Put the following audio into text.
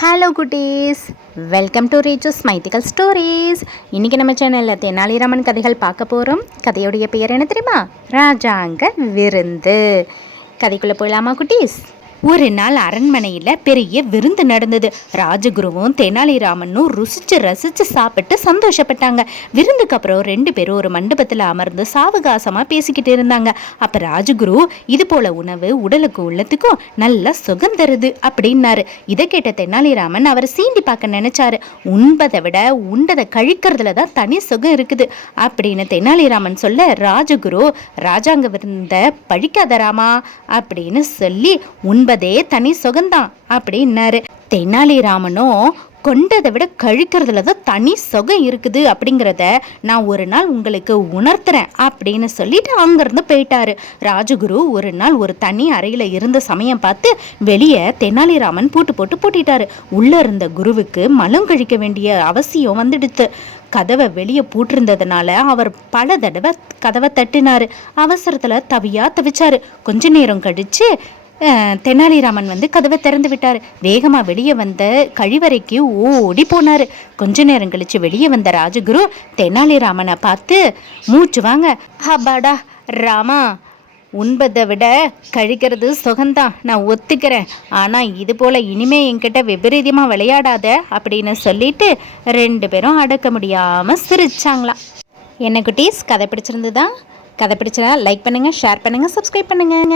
Hello குட்டீஸ். Welcome to riches mythical stories இன்றைக்கி நம்ம சேனலில் தெனாலிராமன் கதைகள் பார்க்க போகிறோம் கதையுடைய பெயர் என்ன தெரியுமா? ராஜாங்க விருந்து. கதைக்குள்ளே போயிடலாமா குட்டீஸ்? ஒரு நாள் அரண்மனையில் பெரிய விருந்து நடந்தது. ராஜகுருவும் தெனாலிராமனும் ருசிச்சு ரசிச்சு சாப்பிட்டு சந்தோஷப்பட்டாங்க. விருந்துக்கு அப்புறம் ரெண்டு பேரும் ஒரு மண்டபத்தில் அமர்ந்து சாவகாசமாக பேசிக்கிட்டு இருந்தாங்க. அப்போ ராஜகுரு இது போல உணவு உடலுக்கும் உள்ளத்துக்கும் நல்லா சுகம் தருது அப்படின்னாரு. இதை கேட்ட தெனாலிராமன் அவர் சீண்டி பார்க்க நினைச்சாரு. உண்பதை விட உண்டதை கழிக்கிறதுல தான் தனி சுகம் இருக்குது அப்படின்னு தெனாலிராமன் சொல்ல ராஜகுரு ராஜாங்க விருந்த பழிக்காதராமா அப்படின்னு சொல்லி உண்பதை என்பதே தனி சுகந்தான் அப்படின்னாரு. தெனாலிராமனும் கொண்டதை விட கழிக்கிறதுல தான் தனி சுகம் இருக்குது அப்படிங்கிறத நான் ஒரு நாள் உங்களுக்கு உணர்த்துறேன் அப்படின்னு சொல்லிட்டு அங்கேருந்து போயிட்டாரு. ராஜகுரு ஒரு நாள் ஒரு தனி அறையில் இருந்த சமயம் பார்த்து வெளியே தெனாலிராமன் பூட்டு போட்டு பூட்டிட்டாரு. உள்ளே இருந்த குருவுக்கு மலம் கழிக்க வேண்டிய அவசியம் வந்துடுத்து. கதவை வெளியே பூட்டிருந்ததுனால அவர் பல தடவை கதவை தட்டினார். அவசரத்தில் தவியாக தவிச்சார். கொஞ்ச நேரம் கழித்து தெனாலிராமன் வந்து கதவை திறந்து விட்டார். வேகமாக வெளியே வந்த கழிவறைக்கு ஓடி போனார். கொஞ்ச நேரம் கழிச்சு வெளியே வந்த ராஜகுரு தெனாலிராமனை பார்த்து மூச்சு வாங்க. ஹபாடா ராமா உண்பதை விட கழிக்கிறது சுகந்தான் நான் ஒத்துக்கிறேன். ஆனால் இது போல் இனிமே என்கிட்ட விபரீதமாக விளையாடாத அப்படின்னு சொல்லிட்டு ரெண்டு பேரும் அடக்க முடியாமல் சிரிச்சாங்களாம் என்ன குட்டீஸ் கதை பிடிச்சிருந்துதான் கதை பிடிச்சா லைக் பண்ணுங்கள் ஷேர் பண்ணுங்கள் சப்ஸ்கிரைப் பண்ணுங்கள்